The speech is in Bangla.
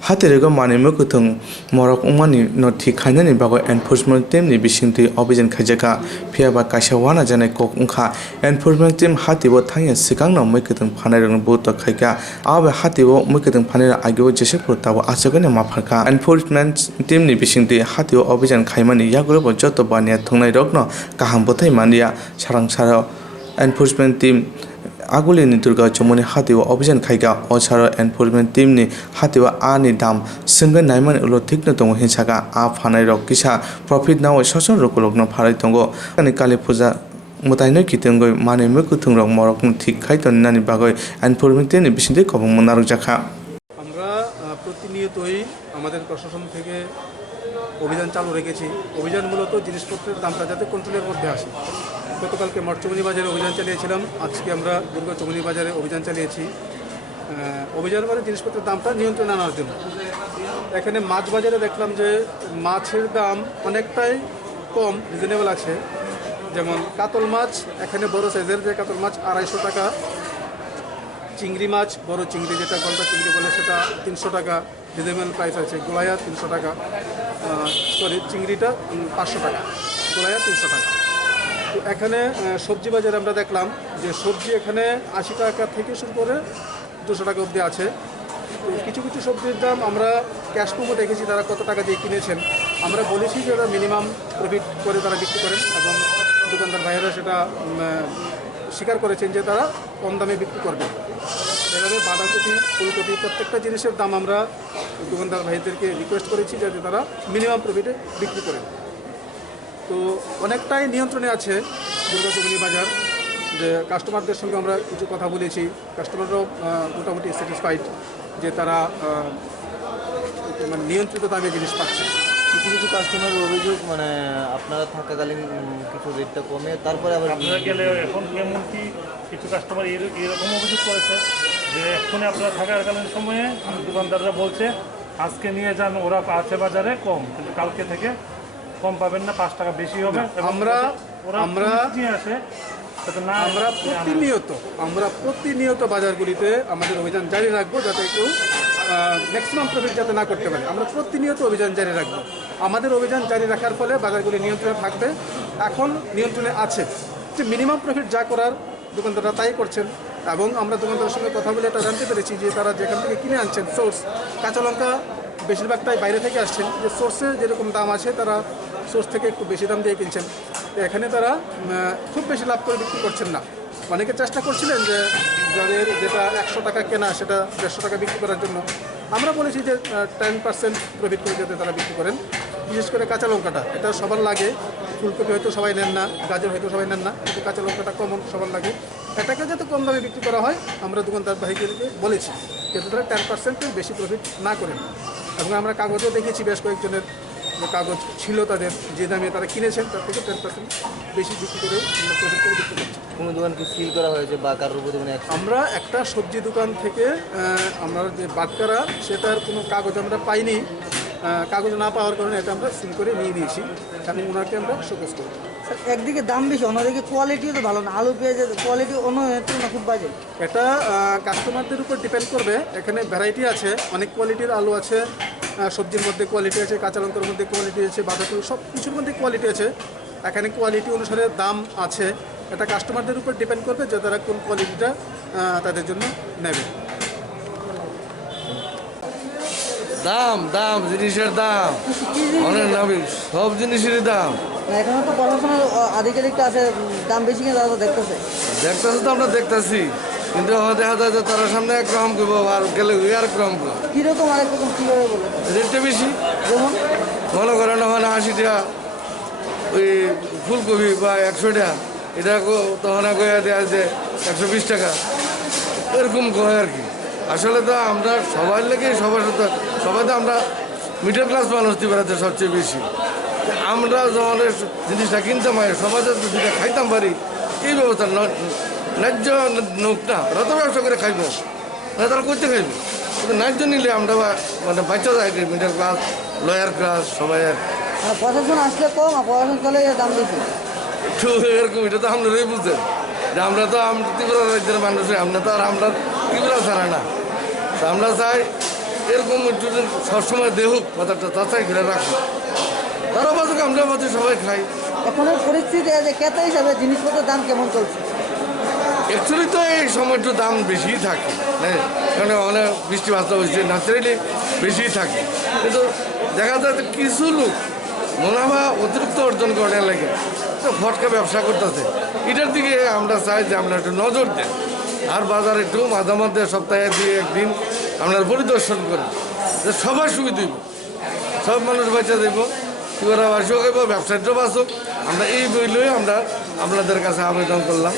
Hatirego mani mukutung morok umani noti khainani bago enforcement team ni bisingti obijan khajaka phiaba kaishawana jane kok ungkha enforcement team hatibo thangya sikangno mukutung phanarang buto khaika abe hatibo mukutung phanira ageo jesepur tabo achogane mapharka enforcement team ni bisingti hatibo obijan khaimani yagrobo joto bania thungnai rokno kaham bothai mania sarang saro enforcement team Aguli ni Durga Chomoni Hatiwa Obijan Kaiga Ocharo Enforcement Team ni Hatiwa Ani Dam Singa Naiman Ulo Tikno Tongo Hinsaka A Fanai Rok Kisha Profit now Shoson Rokolok no Parai Tongo Kani Kali Puja Mutaino Kitungo Mani Mukutung Rok Morok Tik Kaiton Nani Bagoi Enforcement Team ni Bishinde Kobong Monarok Jaka আমরা প্রতিনিয়তই আমাদের প্রশাসন থেকে অভিযান চালু রেখেছি। অভিযান মূলত জিনিসপত্রের দামটা যাতে কন্ট্রোলের মধ্যে আসে। গতকালকে মঠচমনি বাজারে অভিযান চালিয়েছিলাম, আজকে আমরা দুর্গা চমনি বাজারে অভিযান চালিয়েছি। অভিযান মানে জিনিসপত্রের দামটা নিয়ন্ত্রণে আনার জন্য। এখানে মাছ বাজারে দেখলাম যে মাছের দাম অনেকটাই কম, রিজনেবল আছে। যেমন কাতল মাছ, এখানে বড় সাইজের যে কাতল মাছ 250 টাকা, চিংড়ি মাছ বড় চিংড়ি যেটা গলদা চিংড়ি বলে সেটা 300 টাকা রিজনেবল প্রাইস আছে। গোলায়া 300 টাকা, চিংড়িটা 500 টাকা, গোলায়া 300 টাকা। তো এখানে সবজি বাজারে আমরা দেখলাম যে সবজি এখানে 80 টাকা থেকে শুরু করে 200 টাকা অবধি আছে। তো কিছু কিছু সবজির দাম আমরা ক্যাশ মেমো দেখেছি তারা কত টাকা দিয়ে কিনেছেন। আমরা বলেছি যে ওরা মিনিমাম প্রফিট করে তারা বিক্রি করেন এবং দোকানদার ভাইয়েরা সেটা স্বীকার করেছেন যে তারা কম দামে বিক্রি করবে। এভাবে বাঁধাকপি, ফুলকপি প্রত্যেকটা জিনিসের দাম আমরা দোকানদার ভাইদেরকে রিকোয়েস্ট করেছি যাতে তারা মিনিমাম প্রফিটে বিক্রি করেন। তো অনেকটাই নিয়ন্ত্রণে আছে দুর্গা চমনি বাজার। যে কাস্টমারদের সঙ্গে আমরা কিছু কথা বলেছি, কাস্টমাররাও মোটামুটি স্যাটিসফাইড যে তারা মানে নিয়ন্ত্রিত দামে জিনিস পাচ্ছে। কিছু কিছু কাস্টমারের অভিযোগ মানে আপনারা থাকাকালীন কিছু রেটটা কমে তারপরে আবার আপনারা গেলে এখন কেমন কি কিছু কাস্টমার এরকম অভিযোগ করেছে যে এক্ষুনি আপনারা থাকাকালীন সময়ে দোকানদাররা বলছে আজকে নিয়ে যান, ওরা আছে বাজারে কম, কিন্তু কালকে থেকে কম পাবেন না, 5 টাকা বেশি হবে। আমরা আসে আমরা প্রতিনিয়ত বাজারগুলিতে আমাদের অভিযান জারি রাখবো যাতে কেউ ম্যাক্সিমাম প্রফিট যাতে না করতে পারে। আমরা প্রতিনিয়ত অভিযান জারি রাখবো। আমাদের অভিযান জারি রাখার ফলে বাজারগুলি নিয়ন্ত্রণে থাকবে। এখন নিয়ন্ত্রণে আছে যে মিনিমাম প্রফিট যা করার দোকানদাররা তাই করছেন। এবং আমরা দোকানদারের সঙ্গে কথা বলে এটা জানতে পেরেছি যে তারা যেখান থেকে কিনে আনছেন সোর্স, কাঁচা লঙ্কা বেশিরভাগটাই বাইরে থেকে আসছেন, যে সোর্সে যেরকম দাম আছে তারা সোর্স থেকে একটু বেশি দাম দিয়ে কিনছেন। এখানে তারা খুব বেশি লাভ করে বিক্রি করছেন না। অনেকে চেষ্টা করছিলেন যে যাদের যেটা 100 টাকা কেনা সেটা 150 টাকা বিক্রি করার জন্য। আমরা বলেছি যে 10% প্রফিট করে যাতে তারা বিক্রি করেন। বিশেষ করে কাঁচা লঙ্কাটা, এটা সবার লাগে। ফুলকপি হয়তো সবাই নেন না, গাজর হয়তো সবাই নেন না, কিন্তু কাঁচা লঙ্কাটা কমন সবার লাগে। এটাকে যাতে কম দামে বিক্রি করা হয় আমরা দোকানদার ভাইদেরকে বলেছি যাতে তারা 10%-এর বেশি প্রফিট না করেন। এবং আমরা কাগজও দেখেছি বেশ কয়েকজনের যে কাগজ ছিল তাদের, যে দামে তারা কিনেছেন তার থেকে 10% বেশি বিক্রি করে প্রফিট করে বিক্রি করছে। কোনো দোকানকে সিল করা হয়েছে বা কারোর উপর মানে আমরা একটা সবজি দোকান থেকে আমরা যে বাটকারা সেটার কোনো কাগজ আমরা পাইনি। কাগজ না পাওয়ার কারণে এটা আমরা সিল করে নিয়ে নিয়েছি এবং ওনাকে আমরা শোকজ করব। একদিকে দাম বেশি, অন্যদিকে কোয়ালিটিও তো ভালো না, আলু পেঁয়াজের কোয়ালিটি অন্য তুলনা খুব বাজে। এটা কাস্টমারদের উপর ডিপেন্ড করবে। এখানে ভ্যারাইটি আছে, অনেক কোয়ালিটির আলু আছে, সবজির মধ্যে কোয়ালিটি আছে, কাঁচা লঙ্কার মধ্যে কোয়ালিটি আছে, বাঁধাকপি সব কিছুর মধ্যে কোয়ালিটি আছে। এখানে কোয়ালিটি অনুসারে দাম আছে। এটা কাস্টমারদের উপর ডিপেন্ড করবে যে তারা কোন কোয়ালিটিটা তাদের জন্য নেবে। দাম দাম জিনিসের দাম অনেক দামি, সব জিনিসেরই দাম। এখানে তো প্রশাসনের আধিকারিকটা আছে, দাম বেশি কিনা তারা তো দেখতেছে তো আমরা দেখতেছি, কিন্তু দেখা যায় যে তারা সামনে একরকম করবো আর গেলে আরেক রকম করবো। কীরকম আরেক রকম কীভাবে বলে? রেটটা বেশি, যেমন মনে করেন ওখানে 80 টাকা ওই ফুলকপি বা 100 টাকা, এটা তখন দেওয়া যে 120 টাকা, এরকম কয় আর কি। আসলে তো আমরা সবার লেগে সবার সাথে সবাই তো আমরা মিডল ক্লাস মানুষ বেড়াতে সবচেয়ে বেশি। আমরা যখন জিনিসটা কিনতাম সবাই যদি যেটা খাইতাম পারি এই ব্যবস্থা ন্যায্য নোক না, ওরা তো ব্যবসা করে খাইব না, তারা করতে খাইব। কিন্তু ন্যায্য নিলে আমরা মানে বাচ্চা যায় মিডল ক্লাস লয়ার ক্লাস সবাই আর প্রশাসন আসলে কম আর প্রশাসন চলে দাম বেশি একটু এরকম। এটা তো আপনারাই বুঝছেন যে আমরা তো ত্রিপুরা রাজ্যের মানুষ, আমরা তো আর আমরা ত্রিপুরা ছাড়া না। আমরা চাই এরকম একটু সবসময় দেহুক কথাটা তাছাই ঘিরে রাখুক, তারা বাজুক আমরা বাজু সবাই খাই। এখনের পরিস্থিতি যে ক্রেতা হিসাবে জিনিসপত্রের দাম কেমন চলছে? অ্যাকচুয়ালি তো এই সময় একটু দাম বেশিই থাকে, হ্যাঁ, কারণ অনেক বৃষ্টি বাস্তা হয়েছে, ন্যাচারালি বেশিই থাকে। কিন্তু দেখা যায় যে কিছু লোক মুনাফা অতিরিক্ত অর্জন করার লাগে তো ফটকা ব্যবসা করতেছে, এটার দিকে আমরা চাই যে আমরা একটু নজর দেন, আর বাজার একটু মাঝে মধ্যে সপ্তাহে 2-1 দিন আমরা পরিদর্শন করি, যে সবার সুবিধা দিব, সব মানুষ বাঁচা দেব, এবার বাসও খাইব, ব্যবসায়ীরাও বাঁচুক। আমরা এই বই লই আমরা আপনাদের কাছে আবেদন করলাম।